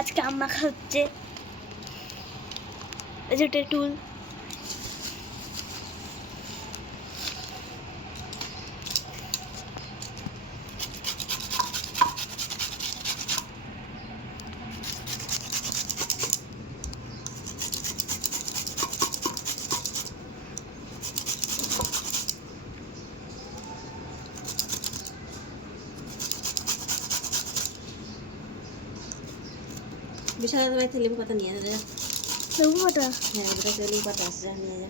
আজকে আম্মা খাচ্ছে এই যে টেটুল। বিশাল বাড়িতে লেবু পাতা নিয়ে যা। লেবু পাতা? হ্যাঁ, ওটা লেবু পাতা আছে, যা নিয়ে যা।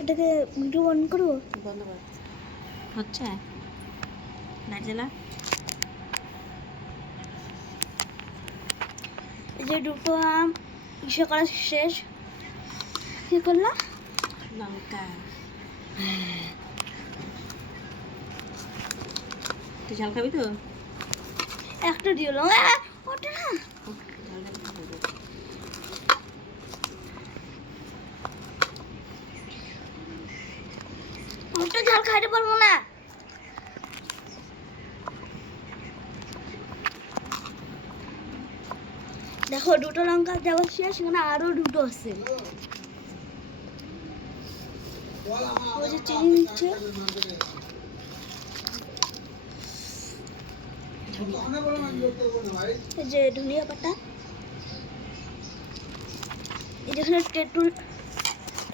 এটাকে ভিডিও অন করবো? বন্ধ কর। হচ্ছে লাইট জ্বালা। এই যে দুটো আম ইসে করা শেষ। কি করলাম? লঙ্কা। তুই ঝাল খাবি তো? একটা দিলাম। ওটা না, ওটা ঝাল খাইতে পারবো না। দেখো দুটো লঙ্কা দেওয়া শেষ, এখানে আরো দুটো আছে। ওই যে চিনি নিচ্ছে। এই যে ধনিয়া পাতা, এই যেখানে তেঁতুল,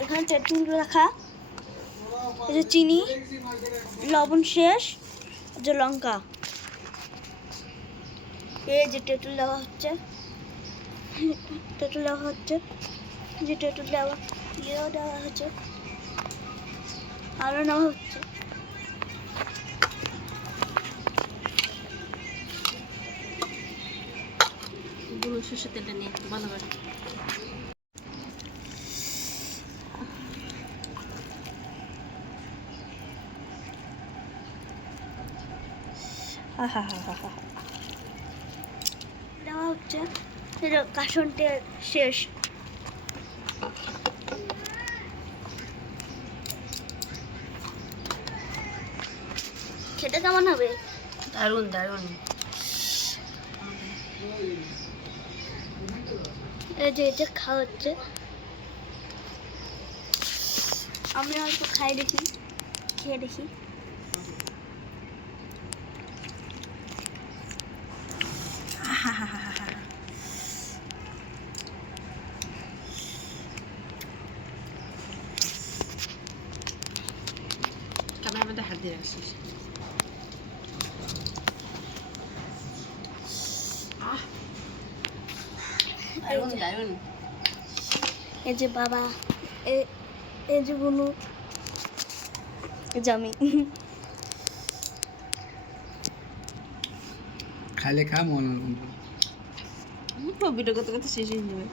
এখানে তেঁতুল রাখা। এই যে চিনি, লবণ শেষ, এই যে লঙ্কা, এই যে তেঁতুল দেওয়া হচ্ছে, তেঁতুল দেওয়া হচ্ছে, যে তেঁতুল দেওয়া ইয়েও দেওয়া হচ্ছে, আরও নেওয়া হচ্ছে। গুঁড়ো সরষের তেলটা নিয়ে একটু ভালো করে। দেওয়া হচ্ছে, এই যে কাসনটা শেষ। খেতে কেমন হবে? দারুণ দারুণ। এই যে এটা খাওয়া হচ্ছে, আমি অল্প খাই দেখি, খেয়ে দেখি। ক্যামেরার মধ্যে হাত দিয়ে রাখছিস। দারুণ দারুণ। এই যে বাবা, এই যে বুনু, এই যে আমি। খাইলে খা, মন ভিডিও করতে করতে শেষ হয়ে যাবে।